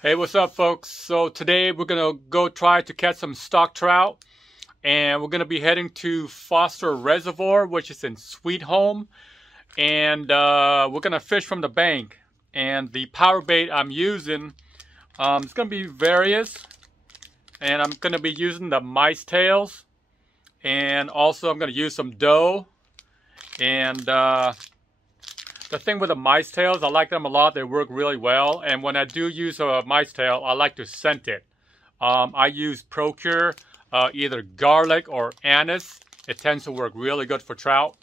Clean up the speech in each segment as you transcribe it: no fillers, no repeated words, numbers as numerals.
Hey, what's up, folks? So today we're gonna go try to catch some stock trout, and we're gonna be heading to Foster Reservoir, which is in Sweet Home, and we're gonna fish from the bank. And the power bait I'm using, it's gonna be various, and I'm gonna be using the mice tails, and also I'm gonna use some dough. And the thing with the mice tails, I like them a lot. They work really well. And when I do use a mice tail, I like to scent it. I use Procure, either garlic or anise. It tends to work really good for trout.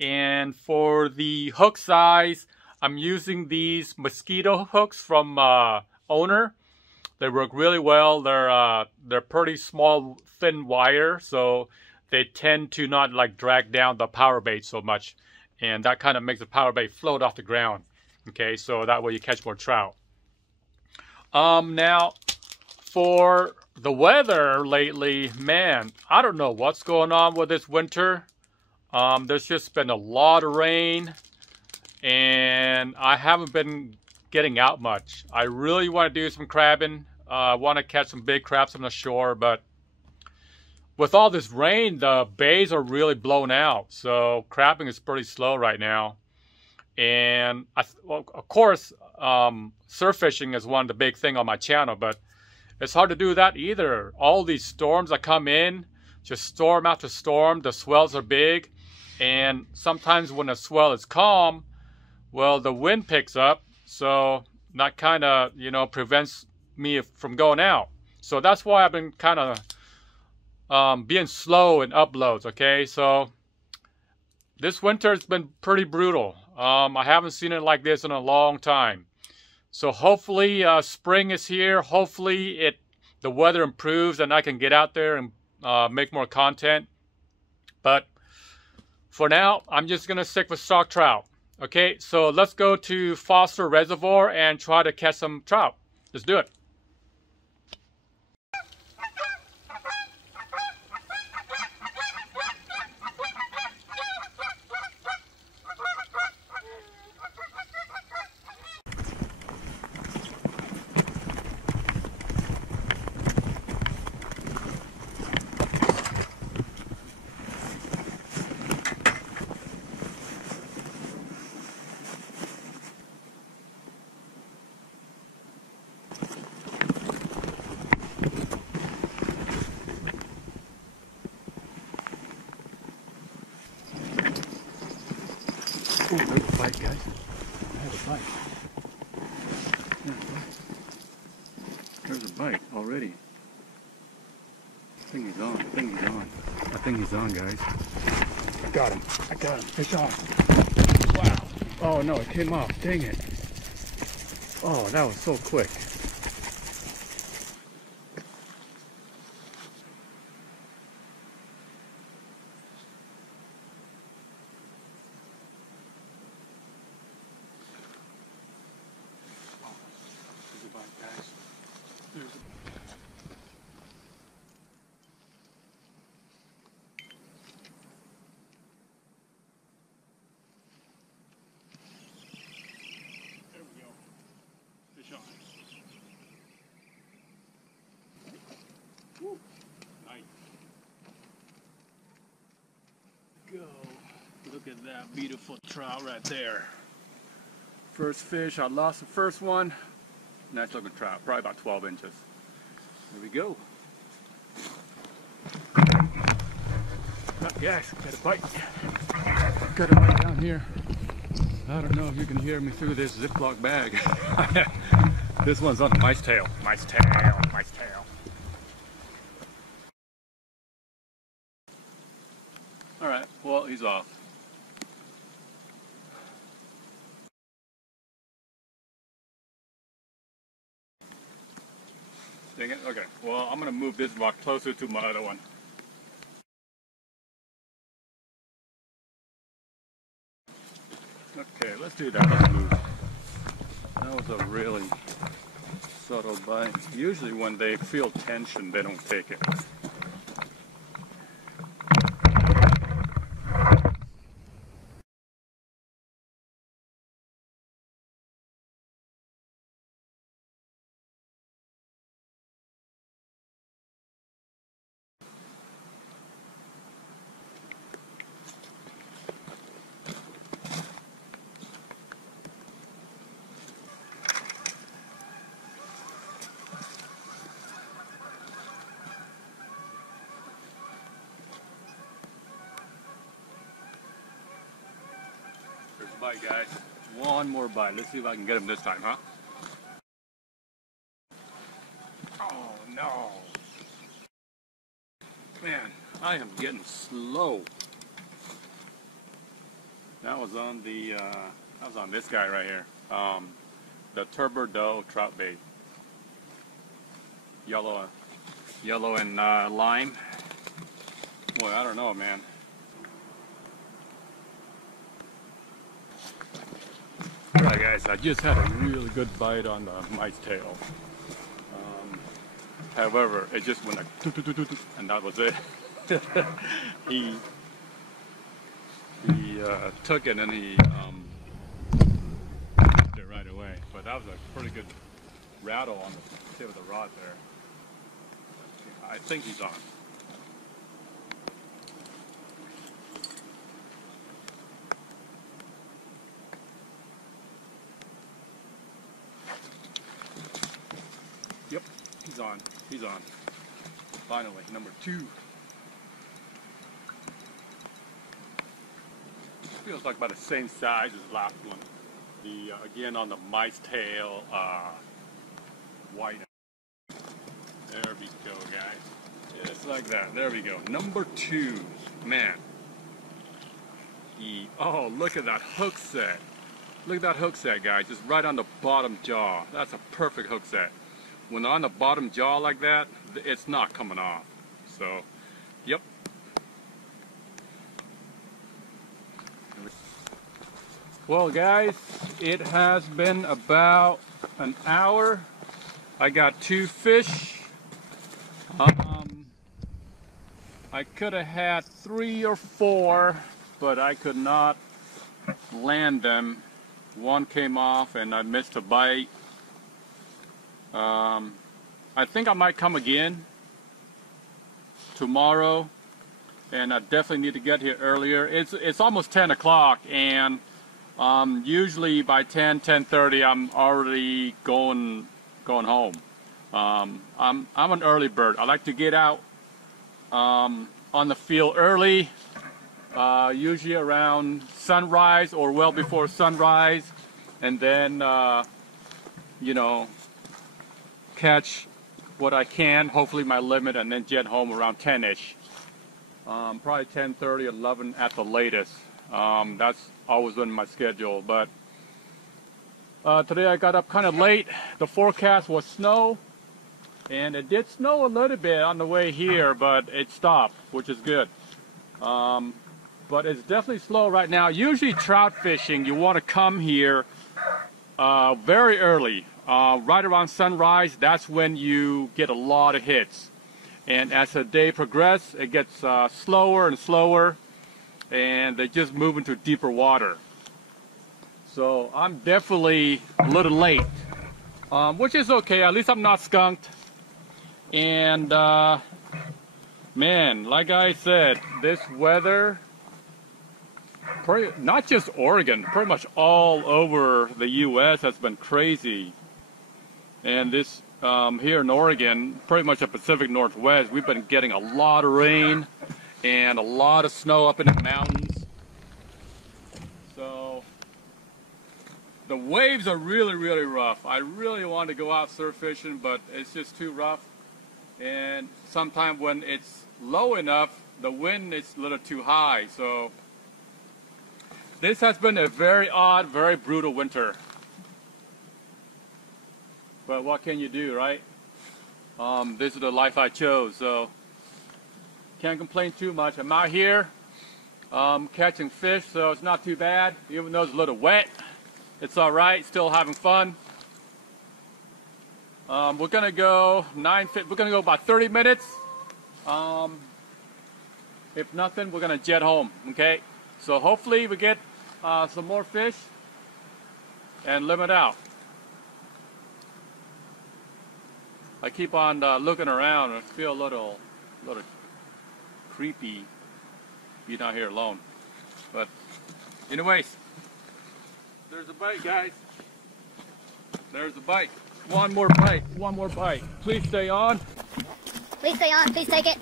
And for the hook size, I'm using these mosquito hooks from Owner. They work really well. They're pretty small, thin wire, so they tend to not like drag down the power bait so much. And that kind of makes the power bait float off the ground. Okay, so that way you catch more trout. Now, for the weather lately, man, I don't know what's going on with this winter. There's just been a lot of rain, and I haven't been getting out much. I really want to do some crabbing. I want to catch some big crabs on the shore, but with all this rain, the bays are really blown out, so crabbing is pretty slow right now. And well, of course, surf fishing is one of the big thing on my channel, but it's hard to do that either. All these storms that come in, just storm after storm, the swells are big, and sometimes when the swell is calm, well, the wind picks up, so that kind of, prevents me from going out. So that's why I've been kind of being slow in uploads, okay? So this winter has been pretty brutal. I haven't seen it like this in a long time. So hopefully spring is here. Hopefully the weather improves and I can get out there and make more content. But for now, I'm just gonna stick with stock trout. Okay, so let's go to Foster Reservoir and try to catch some trout. Let's do it. Oh, there's a bite, guys. I have a bite. There's a bite already. I think he's on. I think he's on. I think he's on, guys. I got him. I got him. Fish on. Wow. Oh, no, it came off. Dang it. Oh, that was so quick. Woo. Nice. Go. Look at that beautiful trout right there. First fish, I lost the first one. Nice looking trout, probably about 12 inches. Here we go. Oh, guys, got a bite. Got a bite down here. I don't know if you can hear me through this Ziploc bag. This one's on the mice tail. Mice tail, mice tail. Alright, well, he's off. Dang it, okay. Well, I'm gonna move this rock closer to my other one. Okay, let's do that. Let's move. That was a really subtle bite. Usually when they feel tension, they don't take it. bite, guys. One more bite. Let's see if I can get him this time, huh? Oh no. Man, I am getting slow. That was on the this guy right here. The Turbo Doe Trout Bait. Yellow and lime. Boy, I don't know, man. Alright guys, I just had a really good bite on the mice tail. However, it just went like and that was it. he took it and he dropped it right away. But that was a pretty good rattle on the tip of the rod there. I think he's on. Yep, he's on. He's on. Finally, number 2. Feels like about the same size as the last one. The again on the mice tail, white. There we go, guys. Just like that. There we go. Number 2. Man. Oh, look at that hook set. Look at that hook set, guys. Just right on the bottom jaw. That's a perfect hook set. When on the bottom jaw like that, it's not coming off. So, yep. Well, guys, it has been about an hour. I got 2 fish. I could have had 3 or 4, but I could not land them. One came off and I missed a bite. I think I might come again tomorrow, and I definitely need to get here earlier. It's almost 10 o'clock, and usually by 10:30 I'm already going home. I'm an early bird. I like to get out on the field early, usually around sunrise or well before sunrise, and then you know, catch what I can, hopefully my limit, and then jet home around 10ish. Probably 10:30, 11 at the latest. That's always been my schedule, but today I got up kind of late. The forecast was snow, and it did snow a little bit on the way here, but it stopped, which is good. But it's definitely slow right now. Usually trout fishing, you want to come here very early, right around sunrise. That's when you get a lot of hits. And as the day progresses, it gets slower and slower, and they just move into deeper water. So I'm definitely a little late, which is okay. At least I'm not skunked. And man, like I said, this weather, not just Oregon, pretty much all over the U.S. has been crazy. And this here in Oregon, pretty much the Pacific Northwest, we've been getting a lot of rain and a lot of snow up in the mountains. So the waves are really, really rough. I really want to go out surf fishing, but it's just too rough. And sometimes when it's low enough, the wind is a little too high. So this has been a very odd, very brutal winter. But what can you do, right? This is the life I chose, so can't complain too much. I'm out here catching fish, so it's not too bad. Even though it's a little wet, it's all right. Still having fun. We're gonna go we're gonna go about 30 minutes. If nothing, we're gonna jet home. Okay. So hopefully we get some more fish and limit out. I keep on looking around and I feel a little creepy being out here alone. But anyways, there's a bite, guys. There's a bite. One more bite. One more bite. Please stay on. Please stay on. Please take it.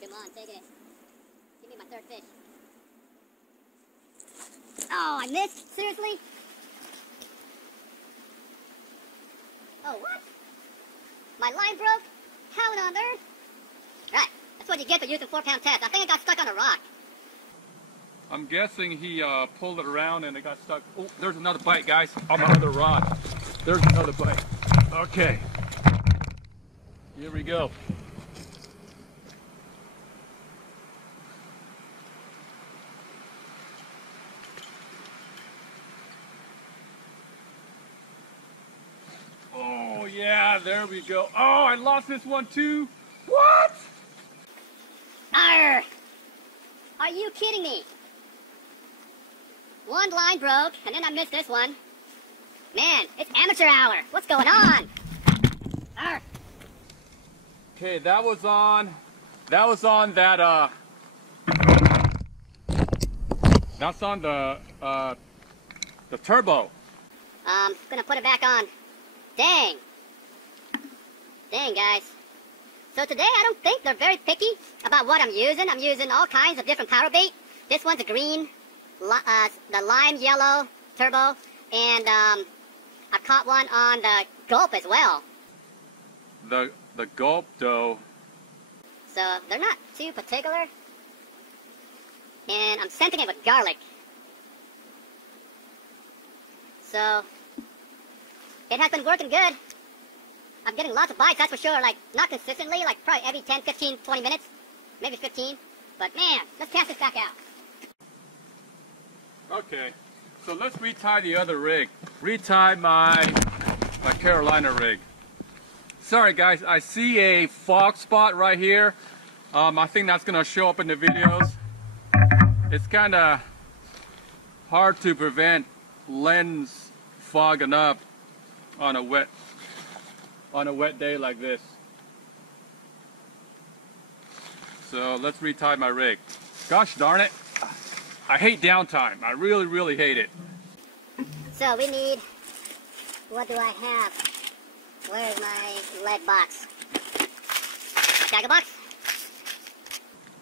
Come on, take it. I missed? Seriously? Oh, what? My line broke? How on earth? Right, that's what you get for using 4-pound test. I think it got stuck on a rock. I'm guessing he pulled it around and it got stuck. Oh, there's another bite, guys, on my other rod. There's another bite. Okay. Here we go. Oh, yeah, there we go. Oh, I lost this one too. What? Arr! Are you kidding me? One line broke, and then I missed this one. Man, it's amateur hour. What's going on? Arr! Okay, that was on that's on the turbo. Gonna put it back on. Dang. Dang, guys. So today I don't think they're very picky about what I'm using. I'm using all kinds of different power bait. This one's a green, the lime yellow turbo, and I've caught one on the gulp as well. The gulp dough. So they're not too particular. And I'm scenting it with garlic. So it has been working good. I'm getting lots of bites, that's for sure. Like, not consistently, like probably every 10, 15, 20 minutes. Maybe 15. But man, let's cast this back out. Okay, so let's retie the other rig. Retie my Carolina rig. Sorry guys, I see a fog spot right here. I think that's gonna show up in the videos. It's kinda hard to prevent lens fogging up on a wet day like this. So let's retie my rig. Gosh darn it, I hate downtime. I really, really hate it. So we need, what do I have? Where's my lead box? Gaggle box?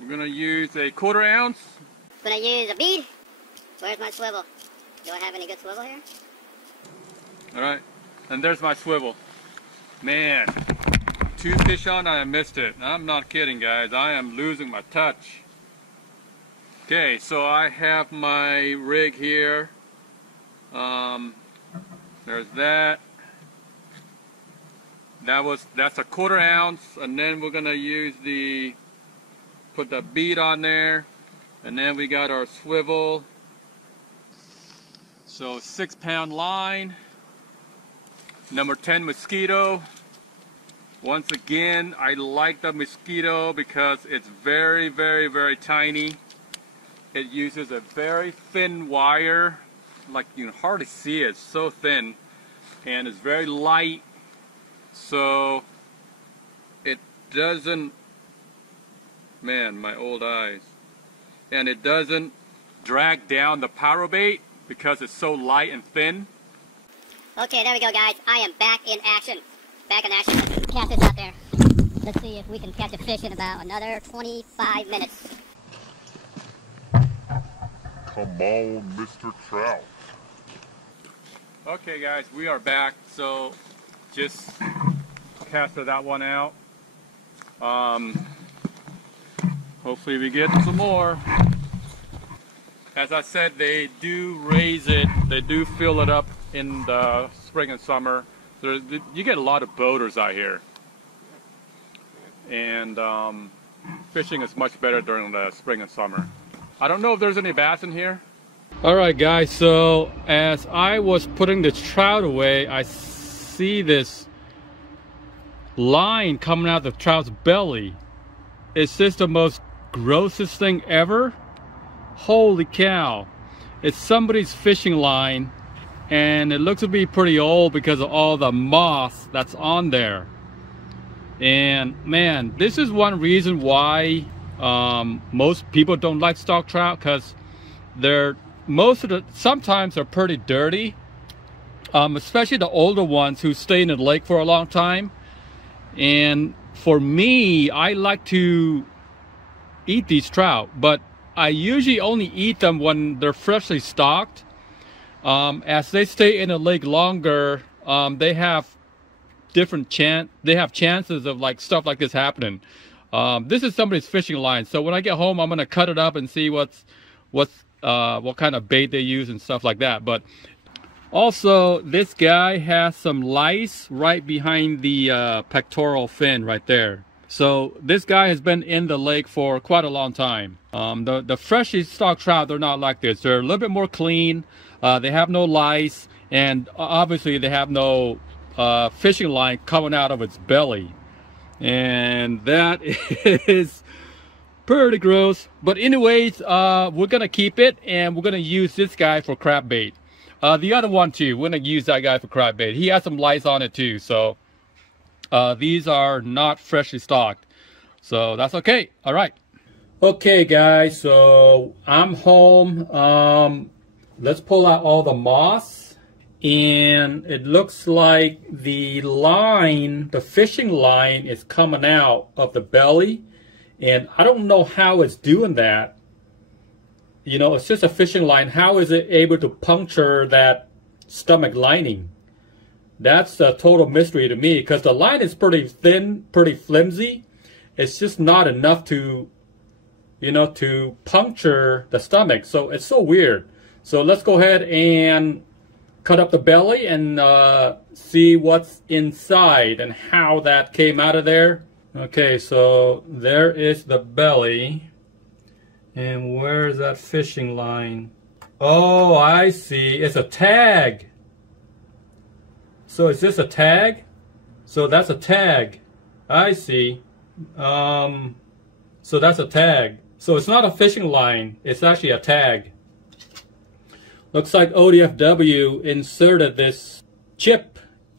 We're gonna use a 1/4 ounce. Gonna use a bead. Where's my swivel? Do I have any good swivel here? Alright, and there's my swivel. Man, 2 fish on, I missed it. I'm not kidding guys, I am losing my touch. Okay, so I have my rig here. There's that. That's a 1/4 ounce, and then we're gonna use put the bead on there, and then we got our swivel. So 6-pound line, number 10 mosquito. Once again, I like the mosquito because it's very, very, very tiny. It uses a very thin wire, like you can hardly see it, it's so thin, and it's very light, so it doesn't, man, my old eyes, and it doesn't drag down the Powerbait because it's so light and thin. Okay, there we go guys. I am back in action. Back in action. Let's cast this out there. Let's see if we can catch a fish in about another 25 minutes. Come on, Mr. Trout. Okay guys, we are back, so just casted that one out. Hopefully we get some more. As I said, they do raise it, they do fill it up in the spring and summer. You get a lot of boaters out here. And fishing is much better during the spring and summer. I don't know if there's any bass in here. Alright guys, so as I was putting the trout away, I see this line coming out of the trout's belly. It's just the most grossest thing ever. Holy cow. It's somebody's fishing line, and it looks to be pretty old because of all the moss that's on there. And man, this is one reason why most people don't like stock trout, because sometimes they're pretty dirty, especially the older ones who stay in the lake for a long time. And for me, I like to eat these trout, but I usually only eat them when they're freshly stocked. as they stay in the lake longer, they have chances of like stuff like this happening. This is somebody's fishing line, so when I get home, I'm gonna cut it up and see what kind of bait they use and stuff like that. But also, this guy has some lice right behind the pectoral fin right there. So this guy has been in the lake for quite a long time. The freshly stocked trout, they're not like this. They're a little bit more clean. They have no lice, and obviously they have no fishing line coming out of its belly. And that is pretty gross. But anyways, we're gonna keep it, and we're gonna use this guy for crab bait. The other one too, we're gonna use that guy for crab bait. He has some lice on it too, so these are not freshly stocked, so that's okay. All right. Okay guys, so I'm home. Let's pull out all the moss, and it looks like the line, the fishing line, is coming out of the belly, and I don't know how it's doing that. You know, it's just a fishing line. How is it able to puncture that stomach lining? That's a total mystery to me, because the line is pretty thin, pretty flimsy. It's just not enough to, you know, to puncture the stomach. So it's so weird. So let's go ahead and cut up the belly and see what's inside and how that came out of there. Okay, so there is the belly. And where's that fishing line? Oh, I see. It's a tag. So is this a tag? So that's a tag. I see. So that's a tag. So it's not a fishing line. It's actually a tag. Looks like ODFW inserted this chip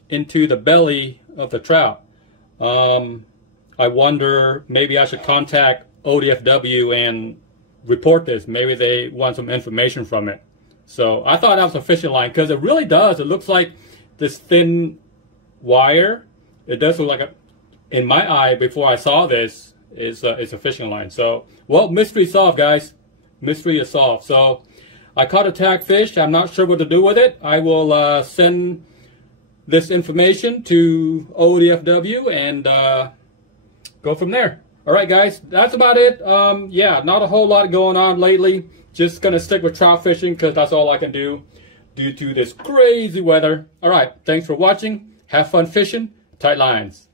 into the belly of the trout. I wonder, maybe I should contact ODFW and report this. Maybe they want some information from it. So I thought that was a fishing line, because it really does. It looks like this thin wire. It does look like in my eye before I saw this, it's a fishing line. So, well, mystery solved, guys. Mystery is solved. So I caught a tag fish. I'm not sure what to do with it. I will send this information to ODFW and go from there. All right, guys, that's about it. Yeah, not a whole lot going on lately. Just gonna stick with trout fishing, because that's all I can do due to this crazy weather. All right, thanks for watching. Have fun fishing. Tight lines.